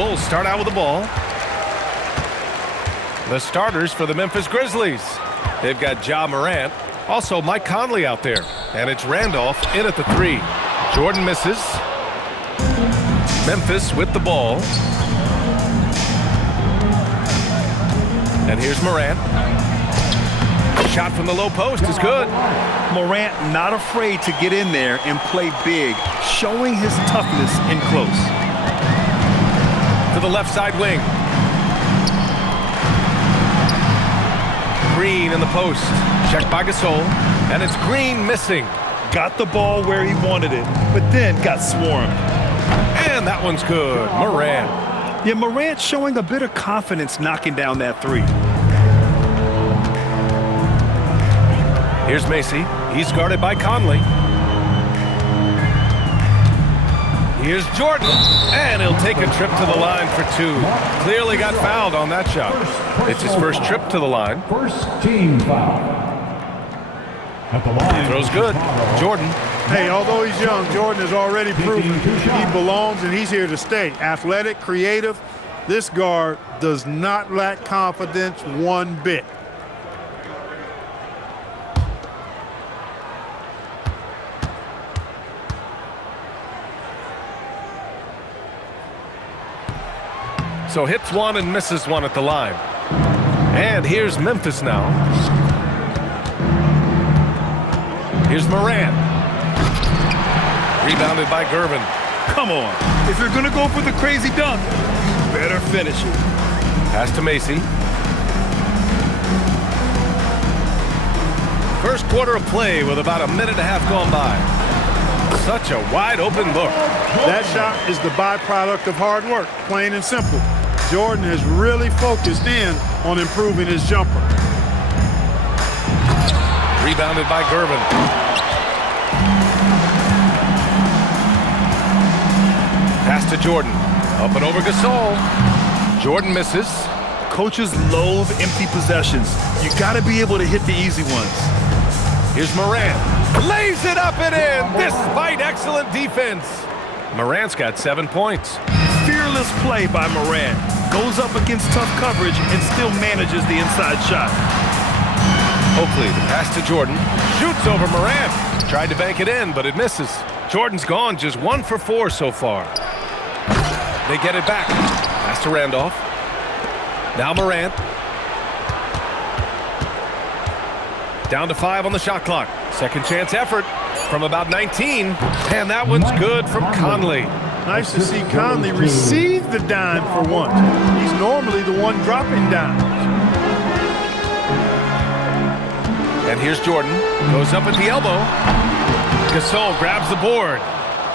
Bulls start out with the ball. The starters for the Memphis Grizzlies. They've got Ja Morant. Also Mike Conley out there. And it's Randolph in at the 3. Jordan misses. Memphis with the ball. And here's Morant. Shot from the low post is good. Morant not afraid to get in there and play big, showing his toughness in close. To the left side wing. Green in the post. Checked by Gasol. And it's Green missing. Got the ball where he wanted it, but then got swarmed. And that one's good. Morant. Yeah, Morant showing a bit of confidence knocking down that 3. Here's Macy. He's guarded by Conley. Here's Jordan. And he'll take a trip to the line for 2. Clearly got fouled on that shot. It's his first trip to the line. First team foul. At the line. Throws good. Jordan. Hey, although he's young, Jordan has already proven he belongs and he's here to stay. Athletic, creative. This guard does not lack confidence one bit. So hits one and misses one at the line. And here's Memphis now. Here's Morant. Rebounded by Gervin. Come on. If you're going to go for the crazy dunk, you better finish it. Pass to Macy. First quarter of play with about a minute and a half gone by. Such a wide open look. That shot is the byproduct of hard work, plain and simple. Jordan has really focused in on improving his jumper. Rebounded by Gervin. Pass to Jordan. Up and over Gasol. Jordan misses. Coaches loathe empty possessions. You got to be able to hit the easy ones. Here's Morant. Lays it up and in, despite excellent defense. Morant's got 7 points. Fearless play by Morant. Goes up against tough coverage and still manages the inside shot. Oakley, the pass to Jordan. Shoots over Morant. Tried to bank it in, but it misses. Jordan's gone just 1 for 4 so far. They get it back. Pass to Randolph. Now Morant. Down to 5 on the shot clock. Second chance effort from about 19. And that one's good from Conley. Nice to see Conley receive the dime for once. He's normally the one dropping dimes. And here's Jordan. Goes up at the elbow. Gasol grabs the board.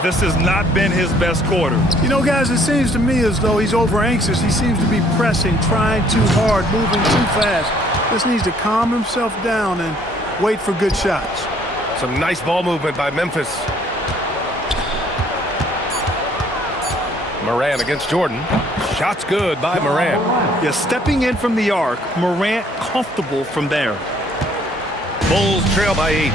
This has not been his best quarter. You know, guys, it seems to me as though he's over anxious. He seems to be pressing, trying too hard, moving too fast. Just needs to calm himself down and wait for good shots. Some nice ball movement by Memphis. Morant against Jordan. Shot's good by Morant. Yeah, stepping in from the arc, Morant comfortable from there. Bulls trail by 8.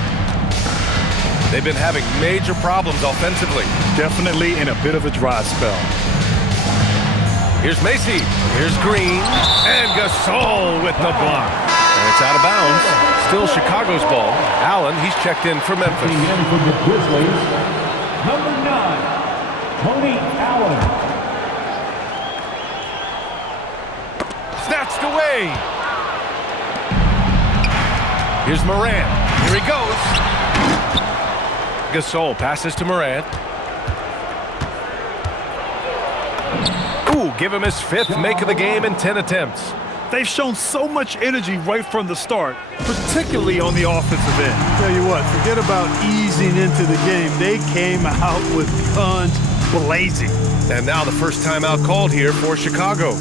They've been having major problems offensively. Definitely in a bit of a dry spell. Here's Macy. Here's Green. And Gasol with the block. And it's out of bounds. Still Chicago's ball. Allen, he's checked in for Memphis. Checking in for the Grizzlies, number 9, Tony Allen. Snatched away. Here's Morant. Here he goes. Gasol passes to Morant. Ooh, give him his 5th make of the game in 10 attempts. They've shown so much energy right from the start, particularly on the offensive end. Tell you what, forget about easing into the game. They came out with guns blazing. And now the first timeout called here for Chicago.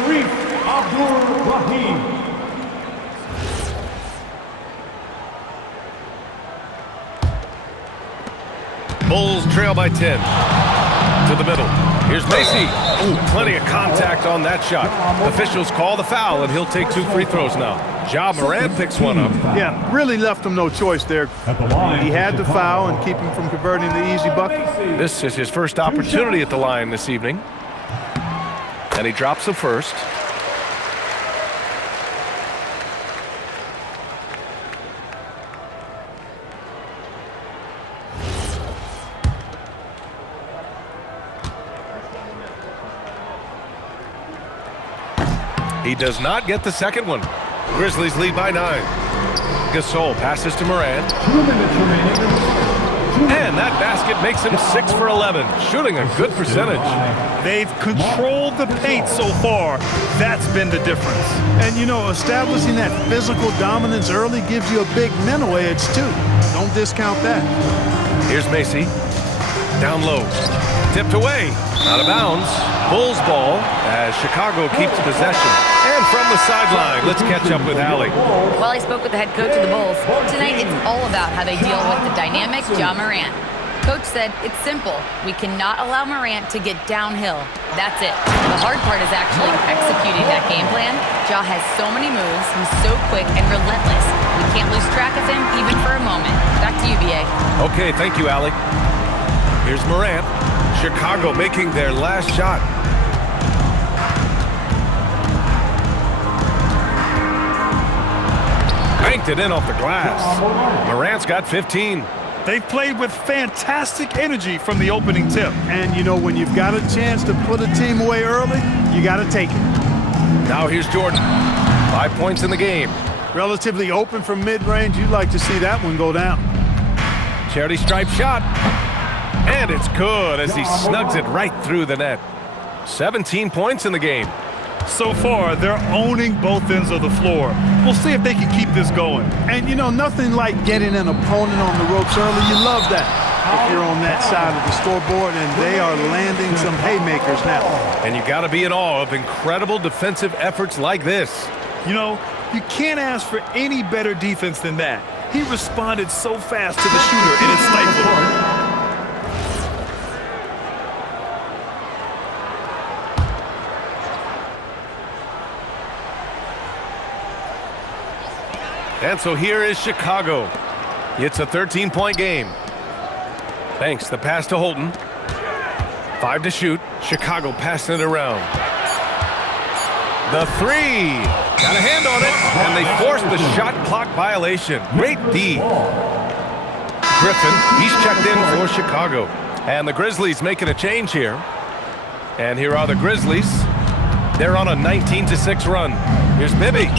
Sharif Abdur-Rahim. Bulls trail by 10. To the middle. Here's Macy. Ooh, plenty of contact on that shot. Officials call the foul, and he'll take 2 free throws now. Ja Morant picks one up. Yeah, really left him no choice there. At the line. He had to foul and keep him from converting the easy bucket. This is his first opportunity at the line this evening. And he drops the first. He does not get the second one. Grizzlies lead by 9. Gasol passes to Morant. 2 minutes remaining. And that basket makes him 6 for 11, shooting a good percentage. They've controlled the paint so far. That's been the difference. And, you know, establishing that physical dominance early gives you a big mental edge, too. Don't discount that. Here's Macy. Down low. Tipped away. Out of bounds. Bulls ball as Chicago keeps possession. And from the sideline, let's catch up with Allie. Well, I spoke with the head coach of the Bulls. Tonight, it's all about how they deal with the dynamic Ja Morant. Coach said it's simple. We cannot allow Morant to get downhill. That's it. The hard part is actually executing that game plan. Ja has so many moves. He's so quick and relentless. We can't lose track of him even for a moment. Back to you, B.A. Okay, thank you, Allie. Here's Morant. Chicago making their last shot. Banked it in off the glass. Morant's got 15. They've played with fantastic energy from the opening tip. And, you know, when you've got a chance to put a team away early, you got to take it. Now here's Jordan. 5 points in the game. Relatively open from mid-range. You'd like to see that one go down. Charity stripe shot. And it's good as he snugs it right through the net. 17 points in the game. So far, they're owning both ends of the floor. We'll see if they can keep this going. And, you know, nothing like getting an opponent on the ropes early. You love that if you're on that side of the scoreboard, and they are landing some haymakers now. And you got to be in awe of incredible defensive efforts like this. You know, you can't ask for any better defense than that. He responded so fast to the shooter, and it stifled him. And so here is Chicago. It's a 13-point game. Banks the pass to Holton. 5 to shoot. Chicago passing it around. The 3. Got a hand on it. And they forced the shot clock violation. Great D. Griffin, he's checked in for Chicago. And the Grizzlies making a change here. And here are the Grizzlies. They're on a 19-6 run. Here's Bibby.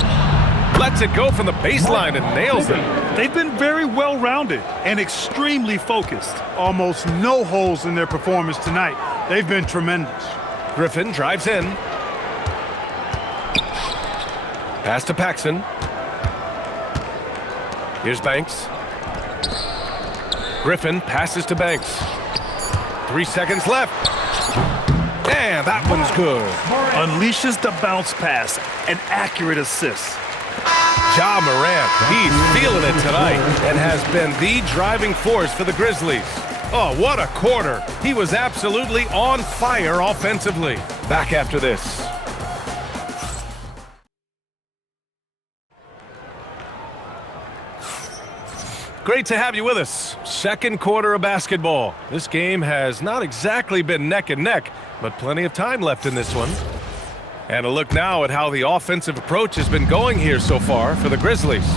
Lets it go from the baseline and nails it. They've been very well-rounded and extremely focused. Almost no holes in their performance tonight. They've been tremendous. Griffin drives in. Pass to Paxson. Here's Banks. Griffin passes to Banks. 3 seconds left. And that one's good. Unleashes the bounce pass. An accurate assist. Ja Morant, he's feeling it tonight and has been the driving force for the Grizzlies. Oh, what a quarter. He was absolutely on fire offensively. Back after this. Great to have you with us. Second quarter of basketball. This game has not exactly been neck and neck, but plenty of time left in this one. And a look now at how the offensive approach has been going here so far for the Grizzlies.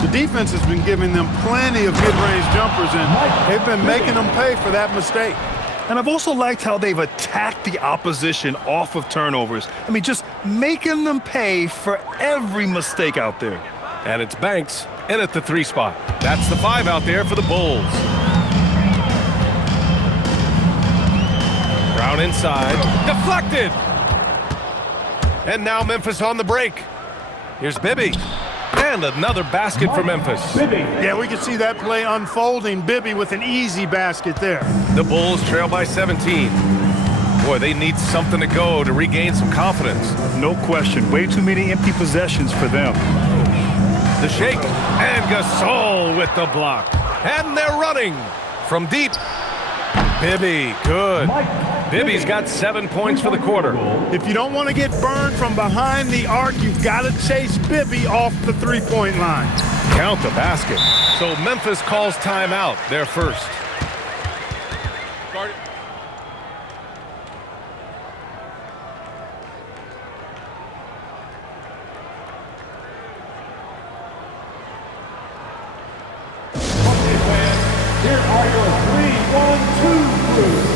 The defense has been giving them plenty of mid-range jumpers, and they've been making them pay for that mistake. And I've also liked how they've attacked the opposition off of turnovers. I mean, just making them pay for every mistake out there. And it's Banks in at the 3 spot. That's the 5 out there for the Bulls. Brown inside. Deflected! And now Memphis on the break. Here's Bibby. And another basket for Memphis. Yeah, we can see that play unfolding. Bibby with an easy basket there. The Bulls trail by 17. Boy, they need something to go to regain some confidence. No question. Way too many empty possessions for them. The shake, and Gasol with the block. And they're running from deep. Bibby, good. Bibby's got 7 points for the quarter. If you don't want to get burned from behind the arc, you've got to chase Bibby off the three-point line. Count the basket. So Memphis calls timeout. They're first. Here are your 3-1-2 groups.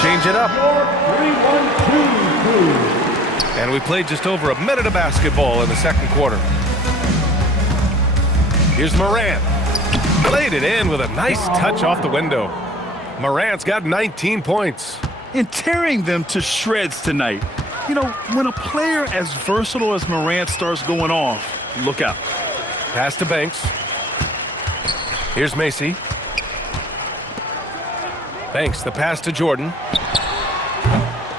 Change it up. Your 3-1-2 crew. And we played just over a minute of basketball in the second quarter. Here's Morant. Played it in with a nice touch off the window. Morant's got 19 points. And tearing them to shreds tonight. You know, when a player as versatile as Morant starts going off, look out. Pass to Banks. Here's Macy. Banks, the pass to Jordan.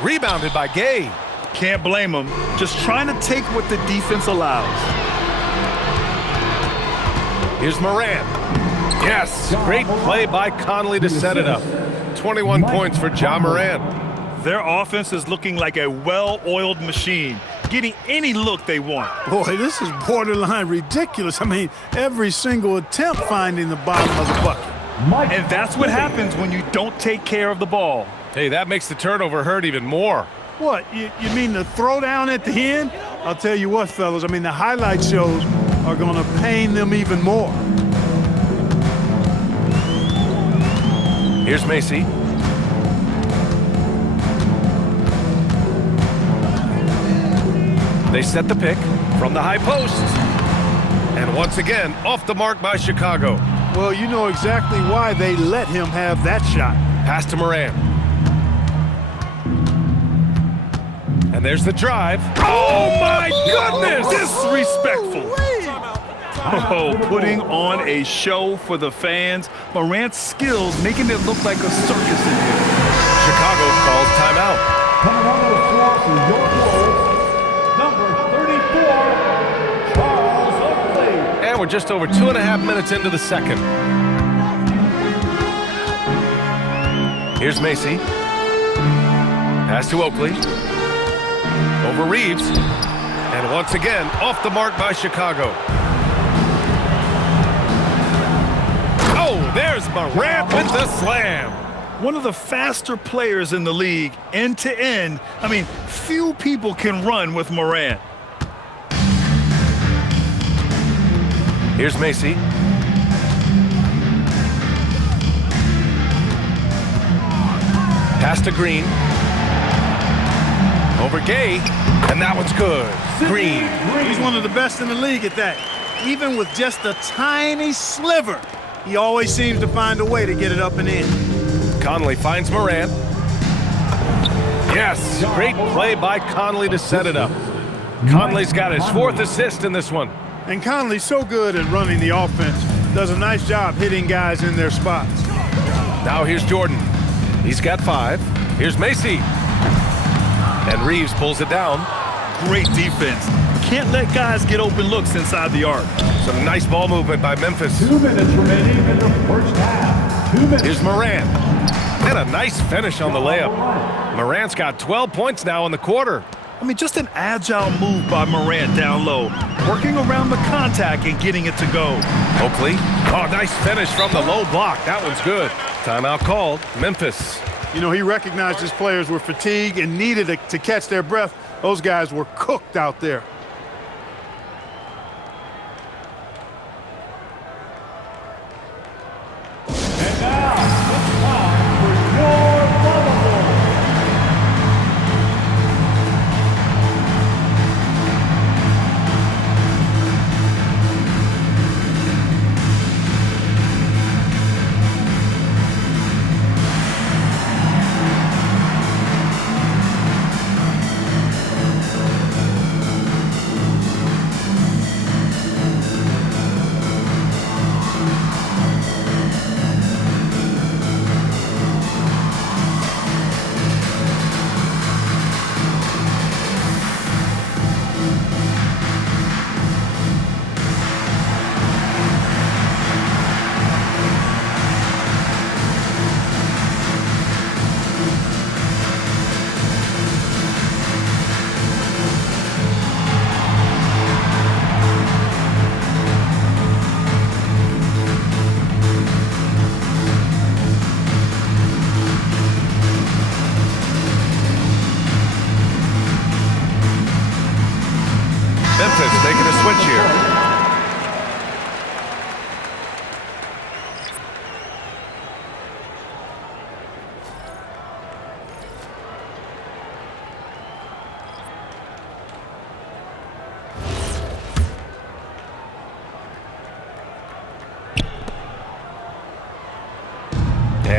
Rebounded by Gay. Can't blame him. Just trying to take what the defense allows. Here's Morant. Yes, great play by Conley to set it up. 21 points for Ja Morant. Their offense is looking like a well-oiled machine, getting any look they want. Boy, this is borderline ridiculous. I mean, every single attempt finding the bottom of the bucket. And that's what happens when you don't take care of the ball. Hey, that makes the turnover hurt even more. What, you mean the throwdown at the end? I'll tell you what, fellas, I mean, the highlight shows are going to pain them even more. Here's Macy. They set the pick from the high post. And once again, off the mark by Chicago. Well, you know exactly why they let him have that shot. Pass to Morant. And there's the drive. Oh, my goodness! Disrespectful. Oh, putting on a show for the fans. Morant's skills making it look like a circus in here. Chicago calls timeout. Coming out of the floor for your goals, number 34, Charles Oakley. And we're just over 2.5 minutes into the second. Here's Macy. Pass to Oakley. Over Reeves. And once again, off the mark by Chicago. Oh, there's Morant with the slam. One of the faster players in the league, end to end. I mean, few people can run with Morant. Here's Macy. Pass to Green. Over Gay. And that one's good. Green. He's one of the best in the league at that. Even with just a tiny sliver, he always seems to find a way to get it up and in. Conley finds Morant. Yes, great play by Conley to set it up. Conley's got his 4th assist in this one. And Conley's so good at running the offense. Does a nice job hitting guys in their spots. Now here's Jordan. He's got 5. Here's Macy. And Reeves pulls it down. Great defense. Can't let guys get open looks inside the arc. Some nice ball movement by Memphis. 2 minutes remaining in the first half. 2 minutes. Here's Morant. And a nice finish on the layup. Morant's got 12 points now in the quarter. I mean, just an agile move by Morant down low, working around the contact and getting it to go. Oakley. Oh, nice finish from the low block. That one's good. Timeout called. Memphis. You know, he recognized his players were fatigued and needed to catch their breath. Those guys were cooked out there. And now, it's time for your bubble.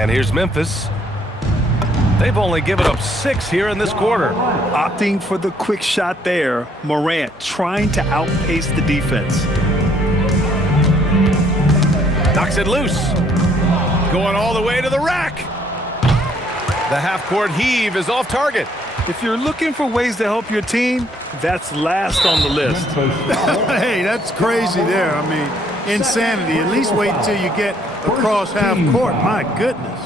And here's Memphis. They've only given up 6 here in this quarter. Opting for the quick shot there. Morant trying to outpace the defense. Knocks it loose. Going all the way to the rack. The half-court heave is off target. If you're looking for ways to help your team, that's last on the list. Hey, that's crazy there. I mean, insanity. At least wait until you get across half court. My goodness.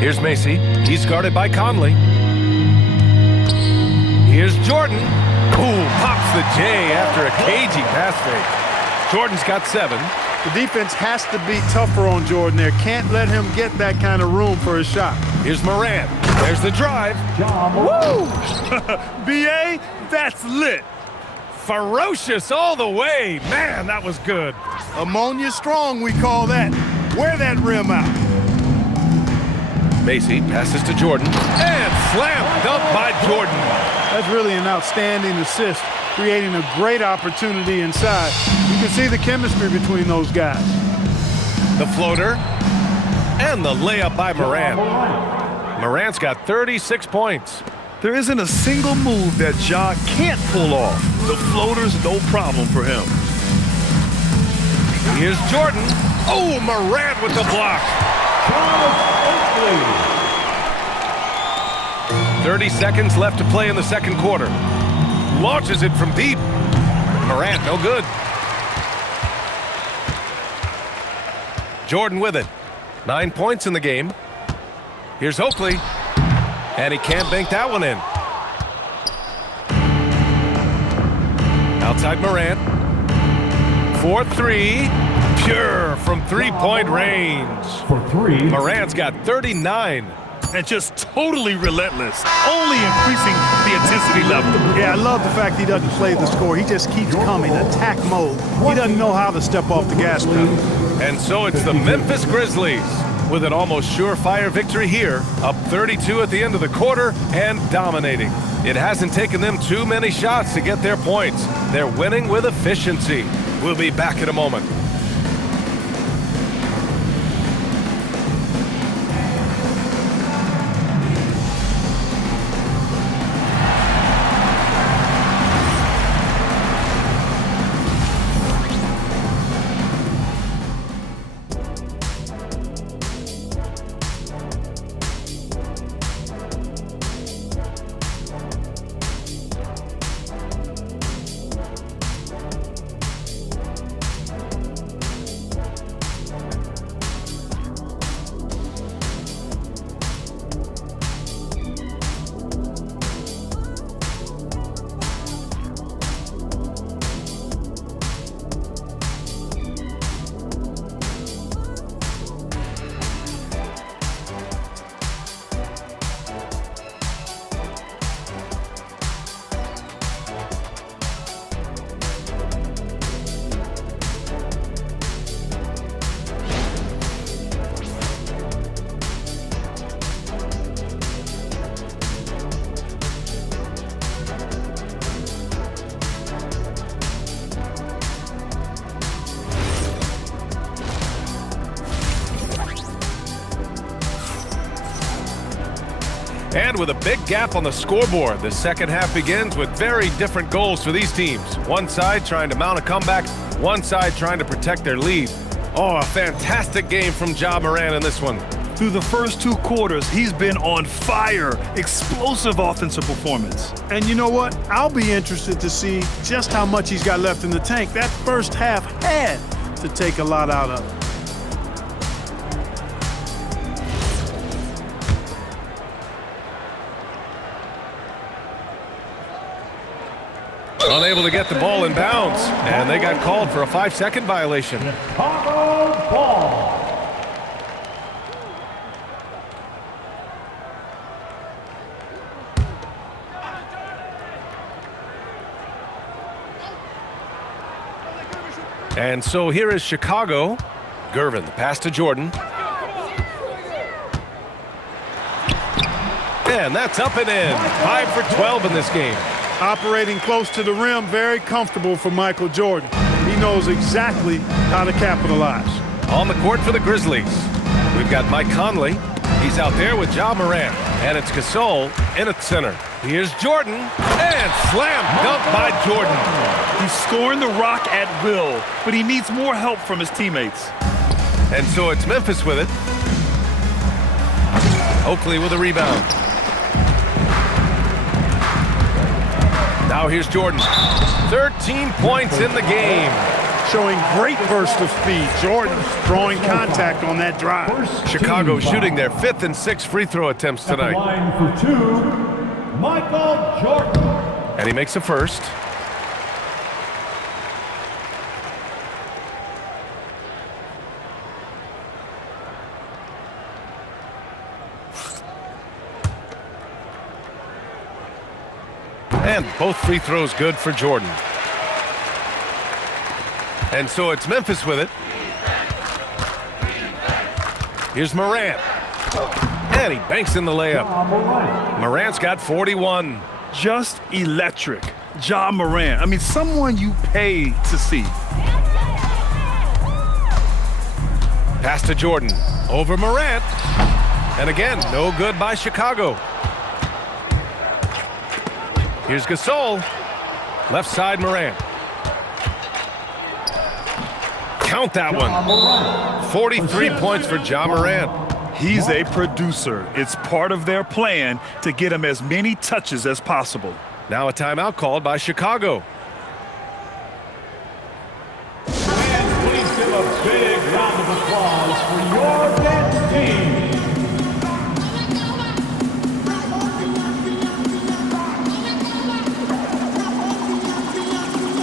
Here's Macy. He's guarded by Conley. Here's Jordan. Ooh, pops the J after a cagey pass fake. Jordan's got 7. The defense has to be tougher on Jordan there. Can't let him get that kind of room for a shot. Here's Morant. There's the drive. Woo! B.A., that's lit. Ferocious all the way. Man, that was good. Ammonia strong, we call that. Wear that rim out. Macy passes to Jordan. And slam dunk by Jordan. That's really an outstanding assist, creating a great opportunity inside. You can see the chemistry between those guys. The floater. And the layup by Morant. Morant's got 36 points. There isn't a single move that Ja can't pull off. The floater's no problem for him. Here's Jordan. Oh, Morant with the block. 30 seconds left to play in the second quarter. Launches it from deep. Morant, no good. Jordan with it. 9 points in the game. Here's Oakley. And he can't bank that one in. Outside Morant. 4-3. Pure from three-point range. For 3. Morant's got 39. And just totally relentless, only increasing the intensity level. Yeah, I love the fact he doesn't play the score. He just keeps coming, attack mode. He doesn't know how to step off the gas pedal. And so it's the Memphis Grizzlies with an almost surefire victory here, up 32 at the end of the quarter and dominating. It hasn't taken them too many shots to get their points. They're winning with efficiency. We'll be back in a moment. And with a big gap on the scoreboard, the second half begins with very different goals for these teams. One side trying to mount a comeback, one side trying to protect their lead. Oh, a fantastic game from Ja Morant in this one. Through the first 2 quarters, he's been on fire. Explosive offensive performance. And you know what? I'll be interested to see just how much he's got left in the tank. That first half had to take a lot out of it. Unable to get the ball in bounds, and they got called for a 5-second violation. Chicago ball. And so here is Chicago. Gervin, the pass to Jordan. And that's up and in. 5 for 12 in this game. Operating close to the rim, very comfortable for Michael Jordan. He knows exactly how to capitalize. On the court for the Grizzlies, we've got Mike Conley. He's out there with Ja Morant. And it's Gasol in at center. Here's Jordan, and slam dunk by Jordan. He's scoring the rock at will, but he needs more help from his teammates. And so it's Memphis with it. Oakley with a rebound. Now here's Jordan. 13 points in the game. Showing great burst of speed. Jordan drawing contact on that drive. Chicago shooting their 5th and 6th free throw attempts tonight. Line for 2, Michael Jordan. And he makes a first. And both free throws good for Jordan. And so it's Memphis with it. Here's Morant. And he banks in the layup. Morant's got 41. Just electric. Ja Morant. I mean, someone you pay to see. Pass to Jordan. Over Morant. And again, no good by Chicago. Here's Gasol. Left side Morant. Count that one. 43 points for Ja Morant. He's a producer. It's part of their plan to get him as many touches as possible. Now a timeout called by Chicago. And please give a big round of applause for your dance team.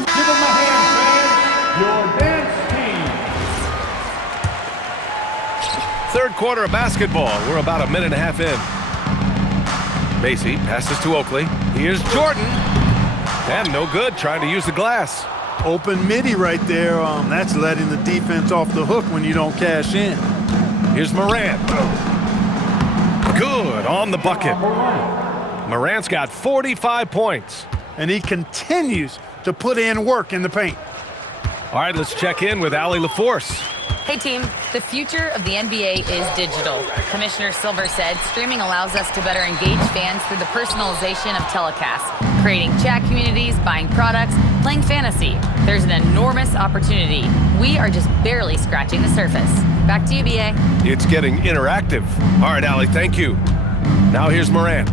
Give them a hand, fans. Your dance team. Third quarter of basketball. We're about a minute and a half in. Macy passes to Oakley. Here's Jordan. And no good, trying to use the glass. Open midi right there. That's letting the defense off the hook when you don't cash in. Here's Morant. Good on the bucket. Morant's got 45 points. And he continues to put in work in the paint. All right, let's check in with Allie LaForce. Hey team, the future of the NBA is digital. Commissioner Silver said streaming allows us to better engage fans through the personalization of telecasts, creating chat communities, buying products, playing fantasy. There's an enormous opportunity. We are just barely scratching the surface. Back to you, BA. It's getting interactive. All right, Allie, thank you. Now here's Morant.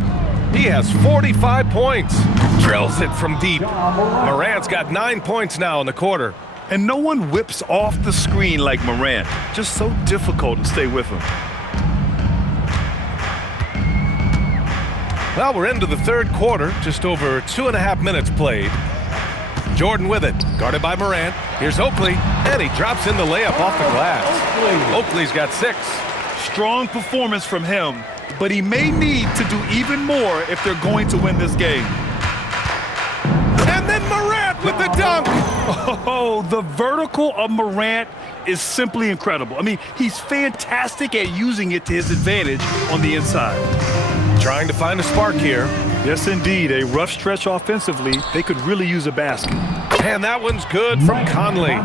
He has 45 points. Drills it from deep. Morant's got 9 points now in the quarter. And no one whips off the screen like Morant. Just so difficult to stay with him. Well, we're into the third quarter, just over 2.5 minutes played. Jordan with it, guarded by Morant. Here's Oakley, and he drops in the layup off the glass. Oakley's got 6. Strong performance from him, but he may need to do even more if they're going to win this game. And then Morant with the dunk. Oh, the vertical of Morant is simply incredible. I mean, he's fantastic at using it to his advantage on the inside. Trying to find a spark here. Yes, indeed. A rough stretch offensively. They could really use a basket. And that one's good from Conley.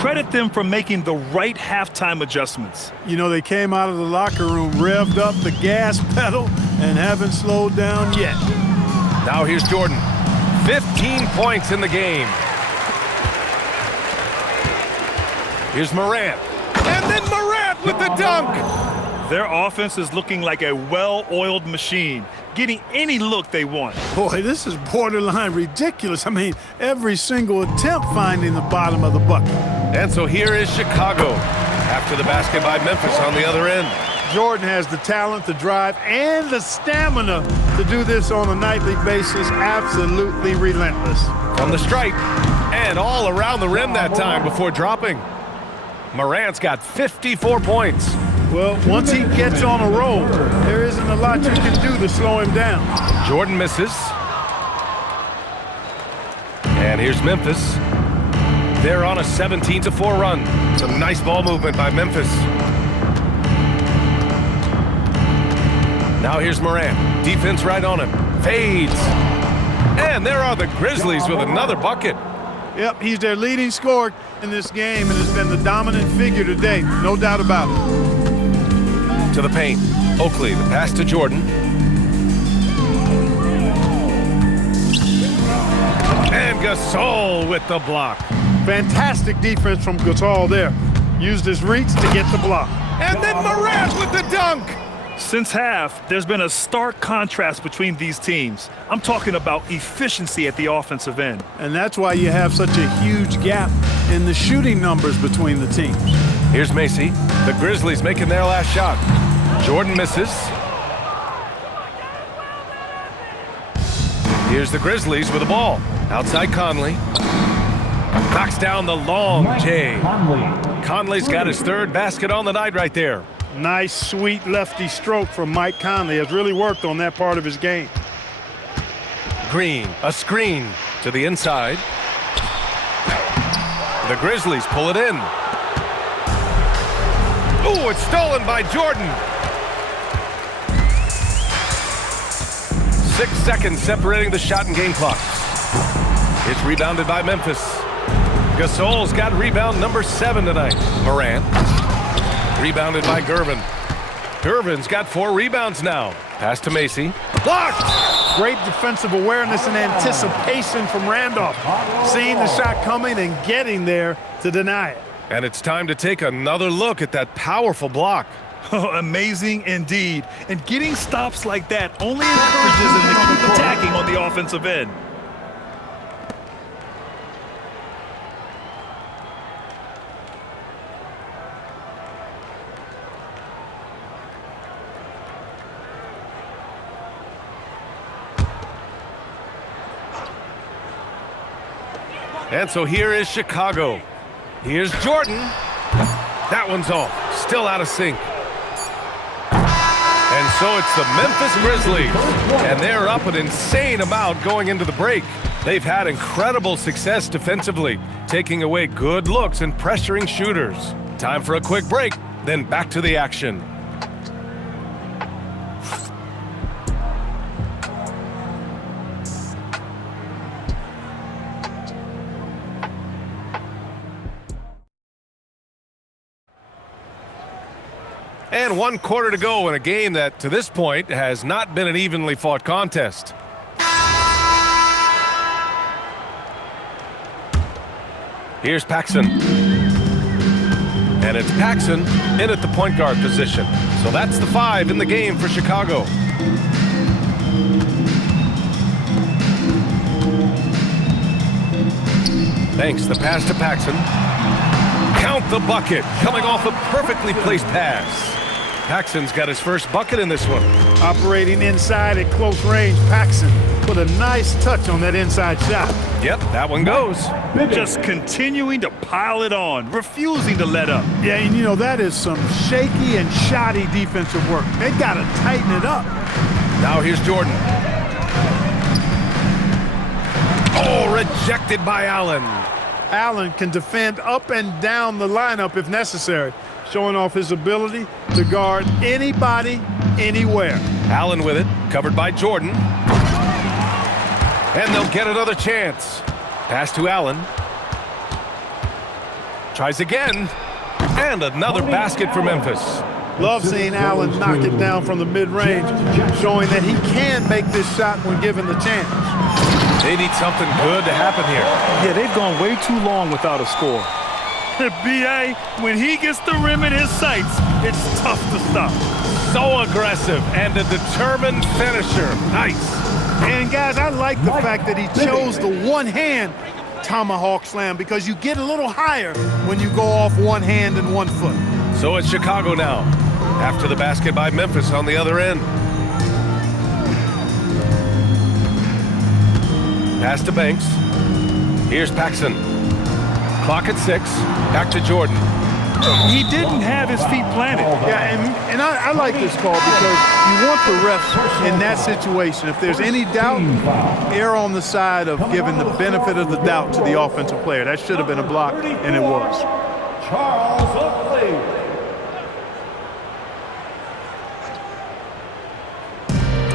Credit them for making the right halftime adjustments. You know, they came out of the locker room, revved up the gas pedal, and haven't slowed down yet. Now here's Jordan. 15 points in the game. Here's Morant. And then Morant with the dunk. Their offense is looking like a well-oiled machine, getting any look they want. Boy, this is borderline ridiculous. I mean, every single attempt finding the bottom of the bucket. And so here is Chicago after the basket by Memphis on the other end. Jordan has the talent, the drive, and the stamina to do this on a nightly basis. Absolutely relentless. From the stripe and all around the rim that time before dropping. Morant's got 54 points. Well, once he gets on a roll, there isn't a lot you can do to slow him down. Jordan misses. And here's Memphis. They're on a 17-4 run. Some nice ball movement by Memphis. Now here's Morant. Defense right on him. Fades. And there are the Grizzlies with another bucket. Yep, he's their leading scorer in this game and has been the dominant figure today. No doubt about it. To the paint. Oakley, the pass to Jordan. And Gasol with the block. Fantastic defense from Gasol there. Used his reach to get the block. And then Morant with the dunk. Since half, there's been a stark contrast between these teams. I'm talking about efficiency at the offensive end. And that's why you have such a huge gap in the shooting numbers between the teams. Here's Macy. The Grizzlies making their last shot. Jordan misses. Here's the Grizzlies with the ball. Outside Conley. Knocks down the long J. Conley's got his third basket on the night right there. Nice, sweet lefty stroke from Mike Conley. Has really worked on that part of his game. Green, a screen to the inside. The Grizzlies pull it in. Ooh, it's stolen by Jordan. 6 seconds separating the shot and game clocks. It's rebounded by Memphis. Gasol's got rebound number 7 tonight. Morant. Rebounded by Gervin. Gervin's got 4 rebounds now. Pass to Macy. Blocked! Great defensive awareness and anticipation from Randolph. Seeing the shot coming and getting there to deny it. And it's time to take another look at that powerful block. Oh, amazing indeed. And getting stops like that only encourages them to keep attacking on the offensive end. And so here is Chicago. Here's Jordan. That one's off. Still out of sync. And so it's the Memphis Grizzlies. And they're up an insane amount going into the break. They've had incredible success defensively, taking away good looks and pressuring shooters. Time for a quick break, then back to the action. And 1 quarter to go in a game that, to this point, has not been an evenly fought contest. Here's Paxson. And it's Paxson in at the point guard position. So that's the 5 in the game for Chicago. Thanks, the pass to Paxson. Count the bucket, coming off a perfectly placed pass. Paxson's got his first bucket in this one. Operating inside at close range, Paxson put a nice touch on that inside shot. Yep, that one goes. Just continuing to pile it on, refusing to let up. Yeah, and you know, that is some shaky and shoddy defensive work. They got to tighten it up. Now here's Jordan. Oh, rejected by Allen. Allen can defend up and down the lineup if necessary, showing off his ability to guard anybody, anywhere. Allen with it, covered by Jordan. And they'll get another chance. Pass to Allen. Tries again. And another basket for Memphis. Love seeing Allen knock it down from the mid-range, showing that he can make this shot when given the chance. They need something good to happen here. Yeah, they've gone way too long without a score. B.A., when he gets the rim in his sights, it's tough to stop. So aggressive and a determined finisher. Nice. And guys, I like the fact that he chose the one-hand tomahawk slam because you get a little higher when you go off one hand and 1 foot. So it's Chicago now, after the basket by Memphis on the other end. Pass to Banks. Here's Paxson. Clock at 6. Back to Jordan. He didn't have his feet planted. Yeah, and I like this call because you want the refs in that situation. If there's any doubt, err on the side of giving the benefit of the doubt to the offensive player. That should have been a block, and it was. Charles Oakley.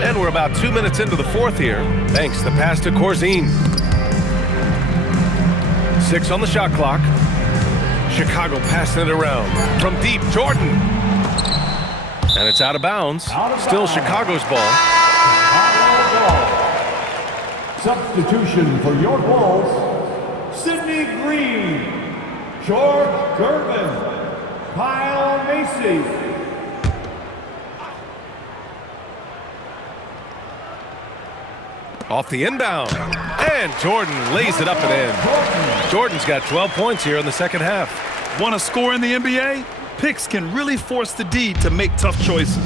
And we're about 2 minutes into the fourth here. Thanks, the pass to Corzine. 6 on the shot clock. Chicago passing it around. From deep, Jordan. And it's out of bounds. Still Chicago's ball. Substitution for your Bulls, Sidney Green, George Gervin, Kyle Macy. Off the inbound. And Jordan lays it up and in. Jordan's got 12 points here in the second half. Want to score in the NBA? Picks can really force the D to make tough choices.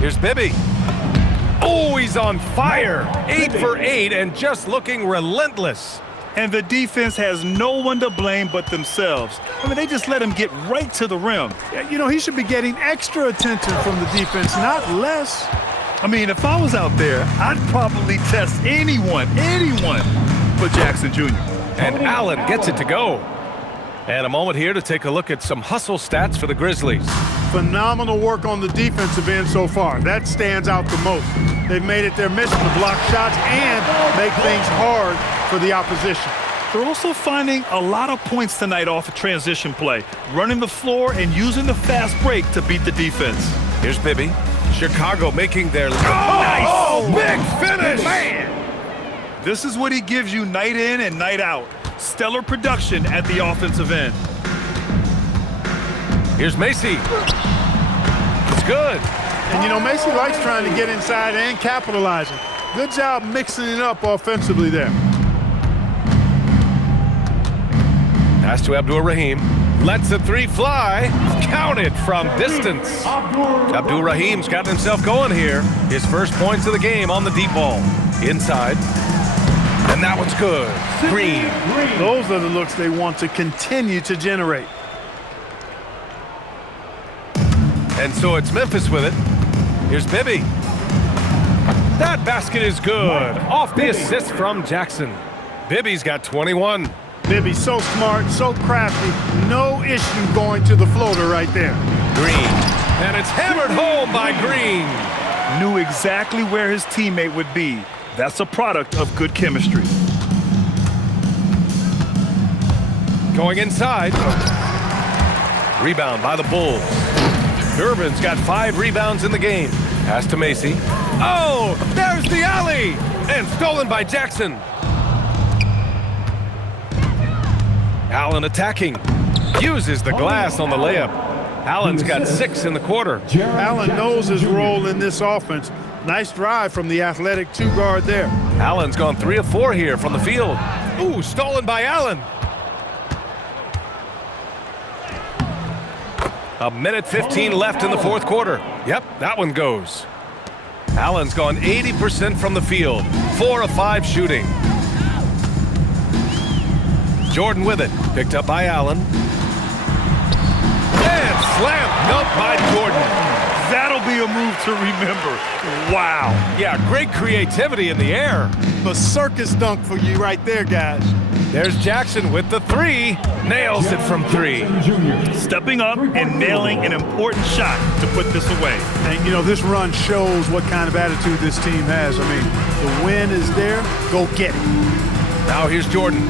Here's Bibby. Oh, he's on fire. 8 for 8 and just looking relentless. And the defense has no one to blame but themselves. I mean, they just let him get right to the rim. You know, he should be getting extra attention from the defense, not less. I mean, if I was out there, I'd probably test anyone but Jackson Jr. And Allen gets it to go. And a moment here to take a look at some hustle stats for the Grizzlies. Phenomenal work on the defensive end so far. That stands out the most. They've made it their mission to block shots and make things hard for the opposition. They're also finding a lot of points tonight off a transition play, running the floor and using the fast break to beat the defense. Here's Bibby. Chicago making their nice big finish. Man! This is what he gives you night in and night out. Stellar production at the offensive end. Here's Macy. It's good. And, you know, Macy likes trying to get inside and capitalizing. Good job mixing it up offensively there. Pass to Abdur-Rahim. Lets the three fly. Counted from distance. Abdur-Rahim's got himself going here. His first points of the game on the deep ball. Inside. And that one's good. Green. Those are the looks they want to continue to generate. And so it's Memphis with it. Here's Bibby. That basket is good. Off the assist from Jackson. Bibby's got 21. Bibby so smart, so crafty. No issue going to the floater right there. Green. And it's hammered home by Green. Knew exactly where his teammate would be. That's a product of good chemistry. Going inside. Rebound by the Bulls. Gervin's got 5 rebounds in the game. Pass to Macy. Oh, there's the alley! And stolen by Jackson. Allen attacking. Uses the glass on the layup. Allen's got 6 in the quarter. Allen knows his role in this offense. Nice drive from the athletic 2-guard there. Allen's gone 3 of 4 here from the field. Ooh, stolen by Allen. A minute 15 left in the fourth quarter. Yep, that one goes. Allen's gone 80% from the field. 4 of 5 shooting. Jordan with it. Picked up by Allen. And slam dunk by Jordan. That'll be a move to remember. Wow. Yeah, great creativity in the air. The circus dunk for you right there, guys. There's Jackson with the 3. Nails it from 3. Stepping up and nailing an important shot to put this away. And, you know, this run shows what kind of attitude this team has. I mean, the win is there. Go get it. Now here's Jordan.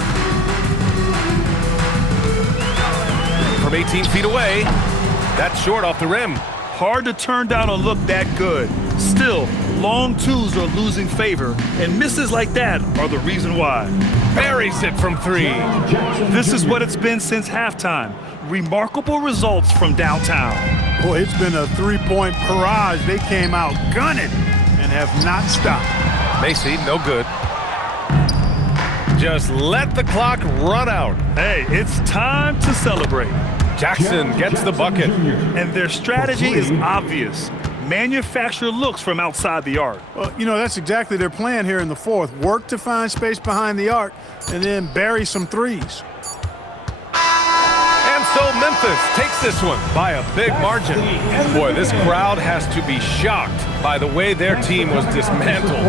From 18 feet away. That's short off the rim. Hard to turn down a look that good. Still, long twos are losing favor, and misses like that are the reason why. Buries it from 3. This is what it's been since halftime. Remarkable results from downtown. Boy, it's been a 3-point barrage. They came out gunning and have not stopped. Macy, no good. Just let the clock run out. Hey, it's time to celebrate. Jackson gets the bucket. And their strategy is obvious. Manufacture looks from outside the arc. Well, you know, that's exactly their plan here in the fourth. Work to find space behind the arc and then bury some threes. And so Memphis takes this one by a big margin. Boy, this crowd has to be shocked by the way their team was dismantled.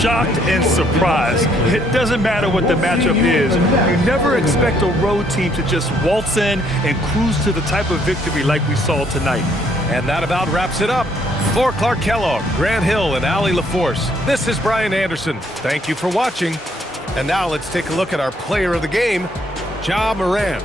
Shocked and surprised. It doesn't matter what the matchup is. You never expect a road team to just waltz in and cruise to the type of victory like we saw tonight. And that about wraps it up. For Clark Kellogg, Grant Hill, and Allie LaForce, this is Brian Anderson. Thank you for watching. And now let's take a look at our player of the game, Ja Morant.